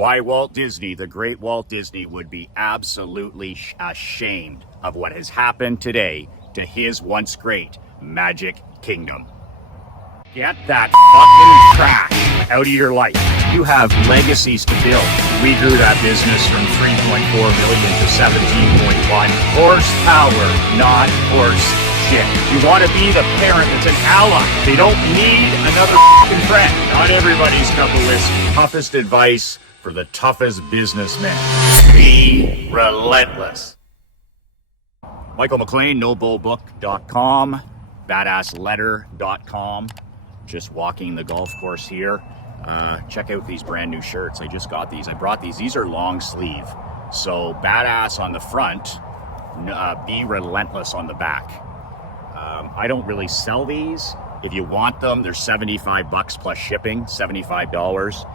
Why Walt Disney, the great Walt Disney, would be absolutely ashamed of what has happened today to his once great Magic Kingdom. Get that fucking trash out of your life. You have legacies to build. We grew that business from 3.4 million to 17.1. Horsepower, not horse shit. You want to be the parent that's an ally. They don't need another fucking friend. Not everybody's cup of whiskey. Toughest advice for the toughest businessman. Be relentless. Michael McLean, nobullbook.com, badassletter.com. Just walking the golf course here. Check out these brand new shirts. I just got these. I brought these. These are long sleeve. So badass on the front, be relentless on the back. I don't really sell these. If you want them, they're $75 plus shipping, $75.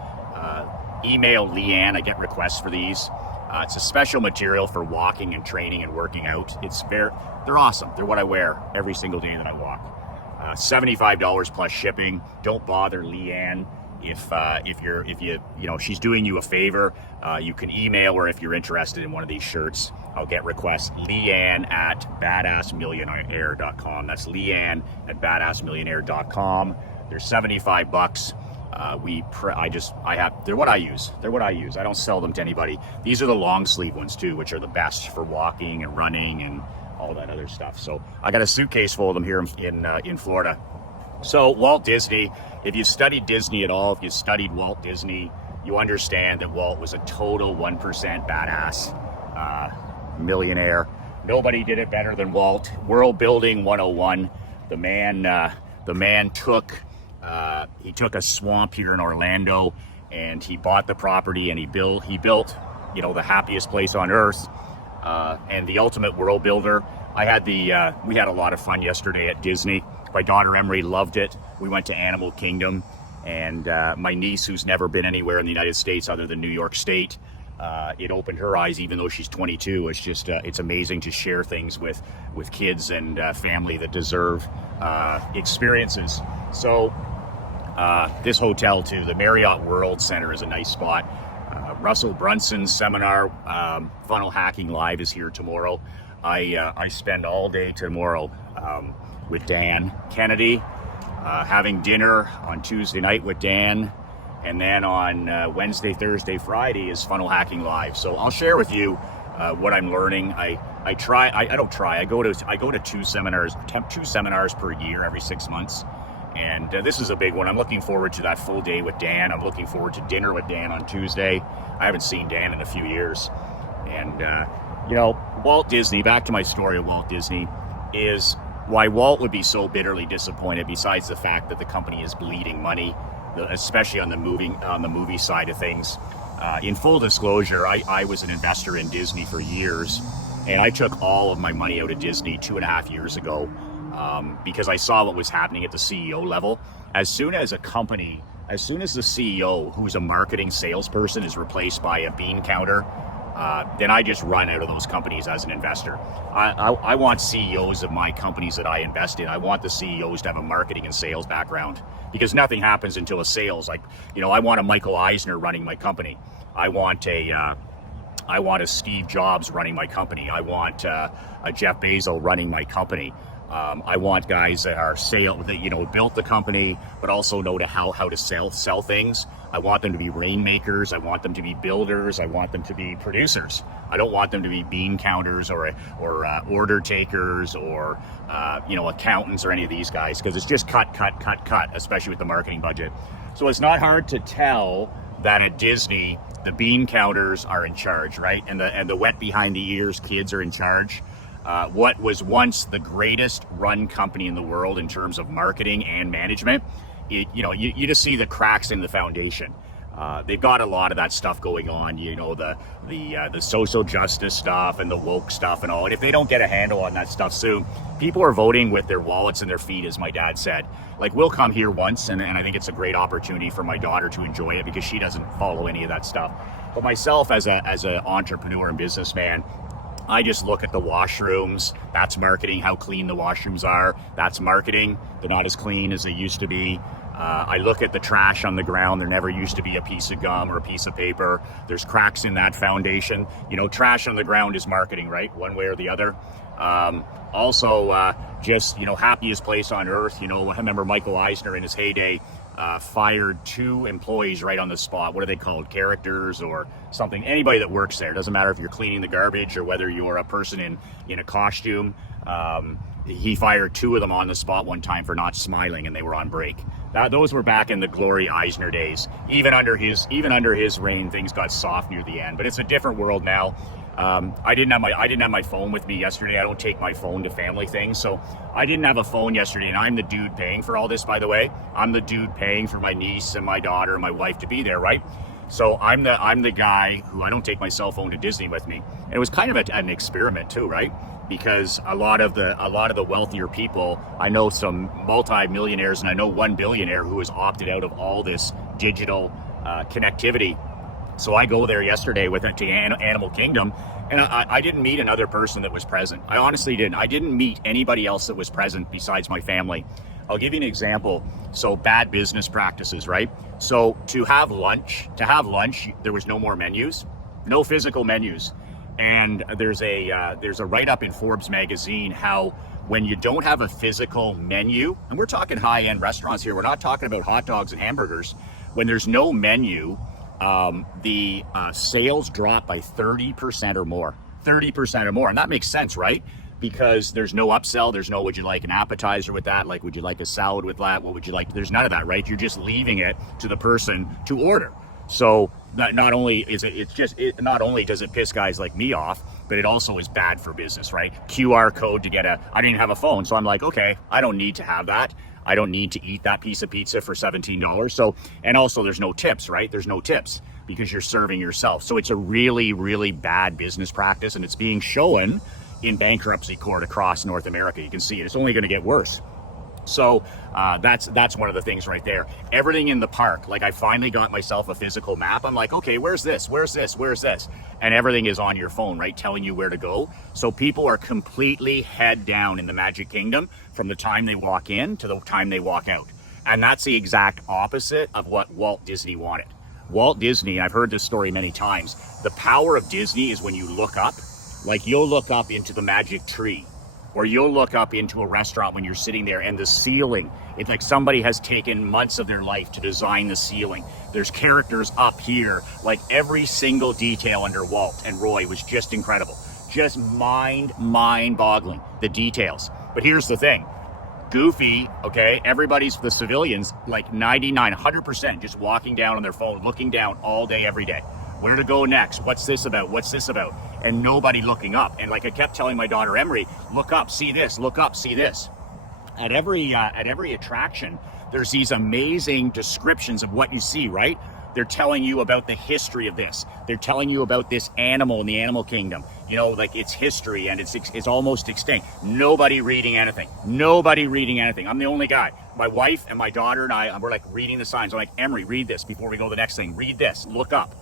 Email Leanne. I get requests for these. It's a special material for walking and training and working out. They're awesome. They're what I wear every single day that I walk. $75 plus shipping. Don't bother Leanne if she's doing you a favor. You can email her if you're interested in one of these shirts. I'll get requests. Leanne at badassmillionaire.com. That's Leanne at badassmillionaire.com. They're $75. They're what I use. They're what I use. I don't sell them to anybody. These are the long sleeve ones too, which are the best for walking and running and all that other stuff. So I got a suitcase full of them here in Florida. So Walt Disney, if you've studied Disney at all, if you've studied Walt Disney, you understand that Walt was a total 1% badass millionaire. Nobody did it better than Walt. World Building 101. The man took a swamp here in Orlando and he bought the property and he built the happiest place on earth. And the ultimate world builder. We had a lot of fun yesterday at Disney. My daughter Emery loved it. We went to Animal Kingdom, and my niece, who's never been anywhere in the United States other than New York State, it opened her eyes. Even though she's 22, it's just it's amazing to share things with kids and family that deserve experiences. So this hotel too, the Marriott World Center, is a nice spot. Russell Brunson's seminar, Funnel Hacking Live, is here tomorrow. I spend all day tomorrow with Dan Kennedy, having dinner on Tuesday night with Dan, and then on Wednesday, Thursday, Friday is Funnel Hacking Live. So I'll share with you what I'm learning. I go to two seminars per year every 6 months. And this is a big one. I'm looking forward to that full day with Dan. I'm looking forward to dinner with Dan on Tuesday. I haven't seen Dan in a few years. And, Walt Disney, back to my story of Walt Disney, is why Walt would be so bitterly disappointed, besides the fact that the company is bleeding money, especially on the movie side of things. In full disclosure, I was an investor in Disney for years, and I took all of my money out of Disney 2.5 years ago. Because I saw what was happening at the CEO level. As soon as the CEO, who's a marketing salesperson, is replaced by a bean counter, then I just run out of those companies as an investor. I want CEOs of my companies that I invest in. I want the CEOs to have a marketing and sales background, because nothing happens until a sales. I want a Michael Eisner running my company. I want a Steve Jobs running my company. I want a Jeff Bezos running my company. I want guys that are built the company, but also know how to sell things. I want them to be rainmakers. I want them to be builders. I want them to be producers. I don't want them to be bean counters or order takers or accountants or any of these guys, because it's just cut, especially with the marketing budget. So it's not hard to tell that at Disney the bean counters are in charge, right? And the wet behind the ears kids are in charge. What was once the greatest run company in the world in terms of marketing and management, you just see the cracks in the foundation. They've got a lot of that stuff going on, the social justice stuff and the woke stuff and all. And if they don't get a handle on that stuff soon, people are voting with their wallets and their feet, as my dad said. We'll come here once, and I think it's a great opportunity for my daughter to enjoy it, because she doesn't follow any of that stuff. But myself, as an entrepreneur and businessman, I just look at the washrooms. That's marketing, how clean the washrooms are. That's marketing. They're not as clean as they used to be. I look at the trash on the ground. There never used to be a piece of gum or a piece of paper. There's cracks in that foundation. You know, trash on the ground is marketing, right? One way or the other. Just, you know, happiest place on earth. You know, I remember Michael Eisner in his heyday fired 2 employees right on the spot. What are they called? Characters or something. Anybody that works there. Doesn't matter if you're cleaning the garbage or whether you're a person in a costume. He fired 2 of them on the spot one time for not smiling, and they were on break. Those were back in the glory Eisner days. Even under his reign, things got soft near the end. But it's a different world now. I didn't have my phone with me yesterday. I don't take my phone to family things, so I didn't have a phone yesterday. And I'm the dude paying for all this, by the way. I'm the dude paying for my niece and my daughter and my wife to be there, right? So I'm the guy who I don't take my cell phone to Disney with me. And it was kind of an experiment too, right? Because a lot of the wealthier people, I know some multi-millionaires and I know one billionaire who has opted out of all this digital connectivity. So I go there yesterday with it to Animal Kingdom, and I didn't meet another person that was present. I honestly didn't. I didn't meet anybody else that was present besides my family. I'll give you an example. So bad business practices, right? So to have lunch, there was no more menus, no physical menus. And there's a write-up in Forbes magazine how when you don't have a physical menu, and we're talking high-end restaurants here, we're not talking about hot dogs and hamburgers. When there's no menu, the sales drop by 30% or more. 30% or more, and that makes sense, right? Because there's no upsell, there's no would you like an appetizer with that, like would you like a salad with that, what would you like? There's none of that, right? You're just leaving it to the person to order. So not only does it piss guys like me off, but it also is bad for business, right? QR code to get I didn't have a phone, so I'm like, okay, I don't need to have that. I don't need to eat that piece of pizza for $17. So, and also there's no tips, right? There's no tips because you're serving yourself. So it's a really, really bad business practice, and it's being shown in bankruptcy court across North America. You can see it. It's only going to get worse. So that's one of the things right there. Everything in the park, like I finally got myself a physical map. I'm like, okay, where's this? Where's this? Where's this? And everything is on your phone, right? Telling you where to go. So people are completely head down in the Magic Kingdom from the time they walk in to the time they walk out. And that's the exact opposite of what Walt Disney wanted. Walt Disney, I've heard this story many times, the power of Disney is when you look up, like you'll look up into the magic tree, or you'll look up into a restaurant when you're sitting there and the ceiling, it's like somebody has taken months of their life to design the ceiling. There's characters up here, like every single detail under Walt and Roy was just incredible. Just mind-boggling, the details. But here's the thing, Goofy, okay, everybody's, the civilians, like 100% just walking down on their phone, looking down all day, every day. Where to go next? What's this about? What's this about? And nobody looking up. And like I kept telling my daughter Emery, look up, see this, look up, see this. At every attraction, there's these amazing descriptions of what you see, right? They're telling you about the history of this. They're telling you about this animal in the animal kingdom. You know, like its history and it's almost extinct. Nobody reading anything. Nobody reading anything. I'm the only guy. My wife and my daughter and I, we're like reading the signs. I'm like, Emery, read this before we go to the next thing. Read this, look up.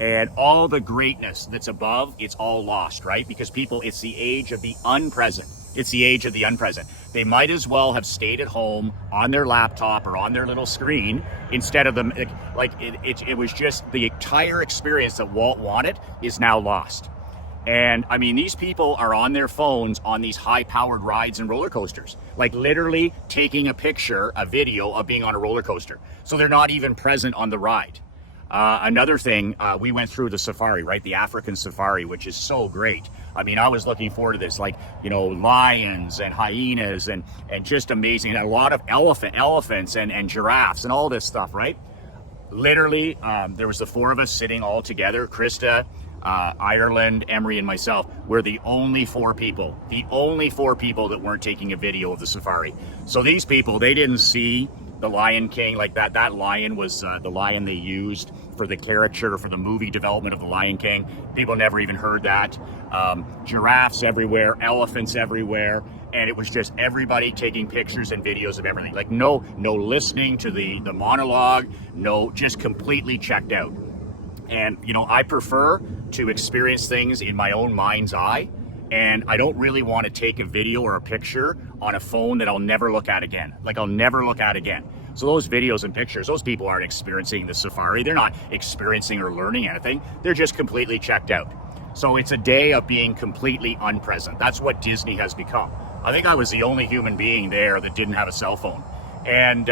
And all the greatness that's above, it's all lost, right? Because people, it's the age of the unpresent. It's the age of the unpresent. They might as well have stayed at home on their laptop or on their little screen instead of them. It was just the entire experience that Walt wanted is now lost. And I mean, these people are on their phones on these high-powered rides and roller coasters, like literally taking a picture, a video of being on a roller coaster. So they're not even present on the ride. Another thing, we went through the safari, right? The African safari, which is so great. I mean, I was looking forward to this, like, you know, lions and hyenas and just amazing. And a lot of elephants and giraffes and all this stuff, right? Literally, there was the 4 of us sitting all together, Krista, Ireland, Emery, and myself. We're the only 4 people that weren't taking a video of the safari. So these people, they didn't see the Lion King, like that lion was the lion they used for the caricature, for the movie development of the Lion King. People never even heard that. Giraffes everywhere, elephants everywhere, and it was just everybody taking pictures and videos of everything. Like no listening to the monologue, no, just completely checked out. And you know, I prefer to experience things in my own mind's eye. And I don't really want to take a video or a picture on a phone that I'll never look at again. Like I'll never look at again. So those videos and pictures, those people aren't experiencing the safari. They're not experiencing or learning anything. They're just completely checked out. So it's a day of being completely unpresent. That's what Disney has become. I think I was the only human being there that didn't have a cell phone. And,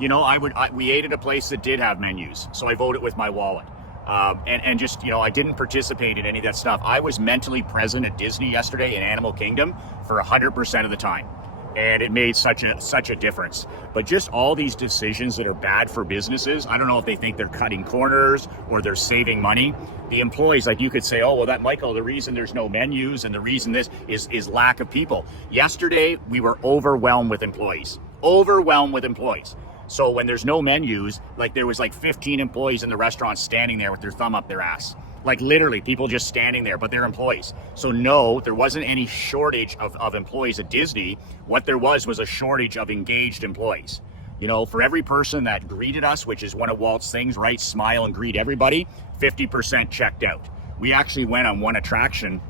you know, we ate at a place that did have menus. So I voted with my wallet. And just, you know, I didn't participate in any of that stuff. I was mentally present at Disney yesterday in Animal Kingdom for 100% of the time. And it made such a difference. But just all these decisions that are bad for businesses, I don't know if they think they're cutting corners or they're saving money. The employees, like you could say, oh, well, that Michael, the reason there's no menus and the reason this is lack of people. Yesterday, we were overwhelmed with employees. Overwhelmed with employees. So when there's no menus, like there was like 15 employees in the restaurant standing there with their thumb up their ass. Like literally people just standing there, but they're employees. So no, there wasn't any shortage of employees at Disney. What there was a shortage of engaged employees. You know, for every person that greeted us, which is one of Walt's things, right? Smile and greet everybody, 50% checked out. We actually went on one attraction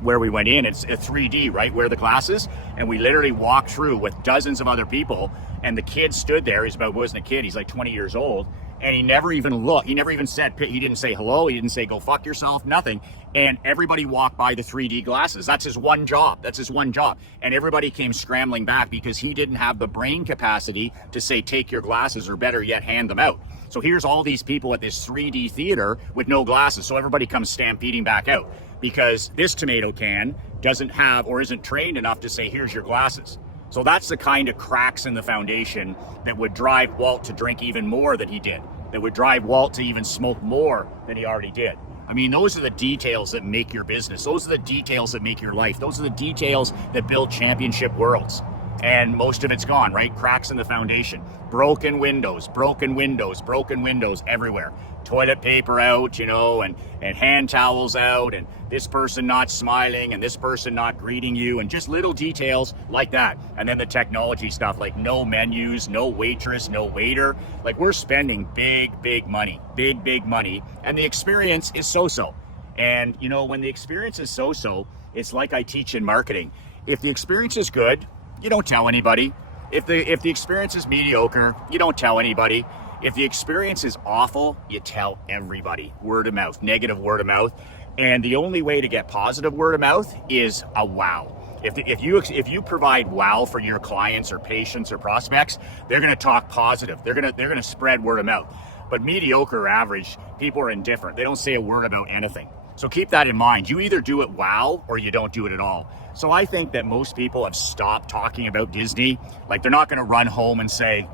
where we went in, it's a 3D, right? Wear the glasses. And we literally walked through with dozens of other people. And the kid stood there. Wasn't a kid, he's like 20 years old. And he never even looked. He never even said, he didn't say hello. He didn't say, go fuck yourself, nothing. And everybody walked by the 3D glasses. That's his one job. And everybody came scrambling back because he didn't have the brain capacity to say, take your glasses, or better yet, hand them out. So here's all these people at this 3D theater with no glasses. So everybody comes stampeding back out because this tomato can doesn't have or isn't trained enough to say, here's your glasses. So that's the kind of cracks in the foundation that would drive Walt to drink even more than he did, that would drive Walt to even smoke more than he already did. I mean, those are the details that make your business. Those are the details that make your life. Those are the details that build championship worlds. And most of it's gone, right? Cracks in the foundation. Broken windows everywhere. Toilet paper out, you know, and hand towels out, and this person not smiling, and this person not greeting you, and just little details like that. And then the technology stuff, like no menus, no waitress, no waiter. Like we're spending big money, big money, and the experience is so-so. And, you know, when the experience is so-so, it's like I teach in marketing. If the experience is good, you don't tell anybody. If the experience is mediocre, you don't tell anybody. If the experience is awful, you tell everybody. Word of mouth, negative word of mouth. And the only way to get positive word of mouth is a wow. If you provide wow for your clients or patients or prospects, they're going to talk positive. They're going to spread word of mouth. But mediocre or average, people are indifferent. They don't say a word about anything. So keep that in mind. You either do it wow or you don't do it at all. So I think that most people have stopped talking about Disney. Like they're not going to run home and say,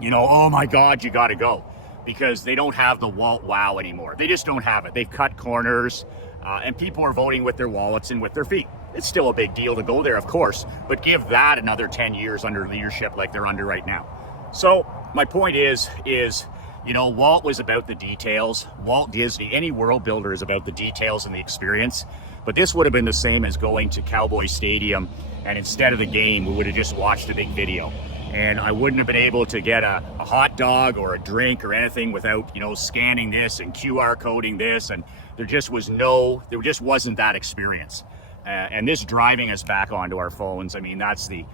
you know, oh my God, you got to go, because they don't have the Walt wow anymore. They just don't have it. They've cut corners, and people are voting with their wallets and with their feet. It's still a big deal to go there, of course, but give that another 10 years under leadership like they're under right now. So my point is, you know, Walt was about the details. Walt Disney, any world builder is about the details and the experience. But this would have been the same as going to Cowboy Stadium, and instead of the game, we would have just watched a big video. And I wouldn't have been able to get a hot dog or a drink or anything without, you know, scanning this and QR coding this. And there just wasn't that experience. And this driving us back onto our phones, I mean, that's the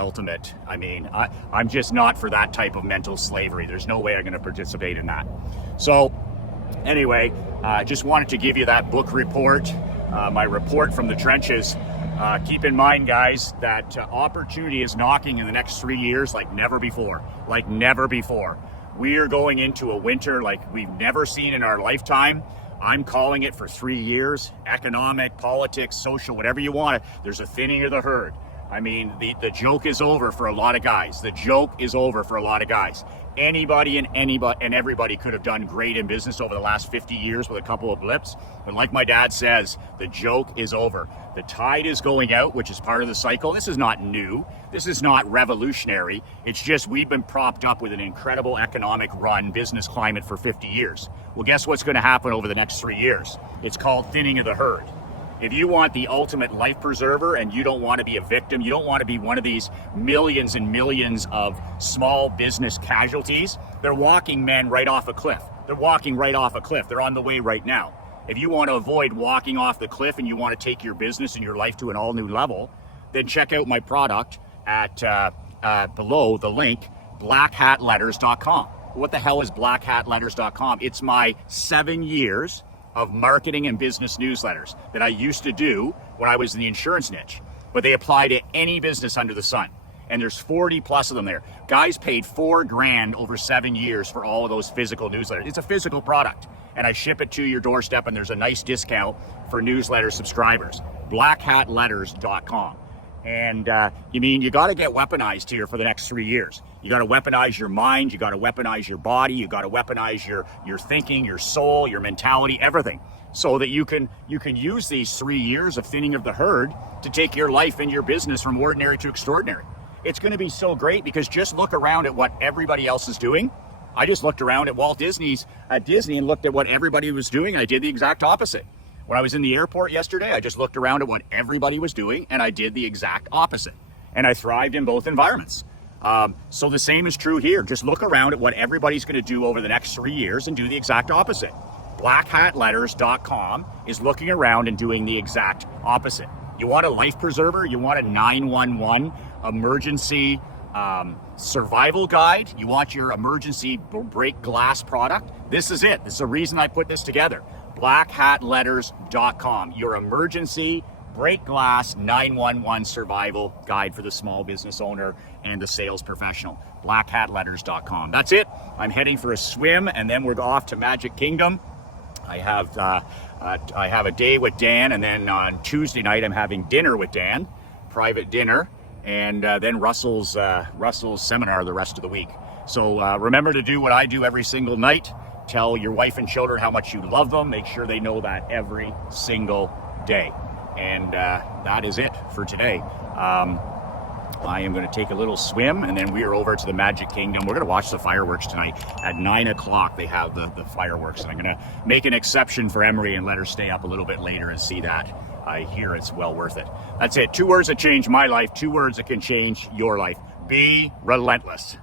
ultimate. I mean, I'm just not for that type of mental slavery. There's no way I'm going to participate in that. So anyway, just wanted to give you that book report, my report from the trenches. Keep in mind, guys, that opportunity is knocking in the next 3 years like never before. Like never before. We are going into a winter like we've never seen in our lifetime. I'm calling it for 3 years. Economic, politics, social, whatever you want. There's a thinning of the herd. I mean, the joke is over for a lot of guys. The joke is over for a lot of guys. Anybody and everybody could have done great in business over the last 50 years with a couple of blips. But like my dad says, the joke is over. The tide is going out, which is part of the cycle. This is not new. This is not revolutionary. It's just we've been propped up with an incredible economic run business climate for 50 years. Well, guess what's going to happen over the next 3 years? It's called thinning of the herd. If you want the ultimate life preserver and you don't want to be a victim, you don't want to be one of these millions and millions of small business casualties, they're walking men right off a cliff. They're walking right off a cliff. They're on the way right now. If you want to avoid walking off the cliff and you want to take your business and your life to an all new level, then check out my product at below the link. blackhatletters.com. What the hell is blackhatletters.com? It's my 7 years of marketing and business newsletters that I used to do when I was in the insurance niche, but they apply to any business under the sun. And there's 40 plus of them there. Guys paid $4,000 over 7 years for all of those physical newsletters. It's a physical product, and I ship it to your doorstep, and there's a nice discount for newsletter subscribers. blackhatletters.com. And you got to get weaponized here for the next 3 years. You got to weaponize your mind, you got to weaponize your body, you got to weaponize your thinking, your soul, your mentality, everything, so that you can use these 3 years of thinning of the herd to take your life and your business from ordinary to extraordinary. It's going to be so great, because just look around at what everybody else is doing. I just looked around at Walt Disney and looked at what everybody was doing, and I did the exact opposite. When I was in the airport yesterday, I just looked around at what everybody was doing, and I did the exact opposite. And I thrived in both environments. So the same is true here. Just look around at what everybody's going to do over the next 3 years and do the exact opposite. blackhatletters.com is looking around and doing the exact opposite. You want a life preserver? You want a 911 emergency survival guide? You want your emergency break glass product? This is it. This is the reason I put this together. blackhatletters.com, your emergency break glass 911 survival guide for the small business owner and the sales professional. blackhatletters.com. That's it. I'm heading for a swim, and then we're off to Magic Kingdom. I have a day with Dan, and then on Tuesday night I'm having dinner with Dan, private dinner, and then Russell's seminar the rest of the week. So remember to do what I do every single night. Tell your wife and children how much you love them. Make sure they know that every single day. And that is it for today. I am going to take a little swim, and then we are over to the Magic Kingdom. We're going to watch the fireworks tonight. At 9 o'clock, they have the fireworks, and I'm going to make an exception for Emery and let her stay up a little bit later and see that. I hear it's well worth it. That's it. 2 words that changed my life, 2 words that can change your life. Be relentless.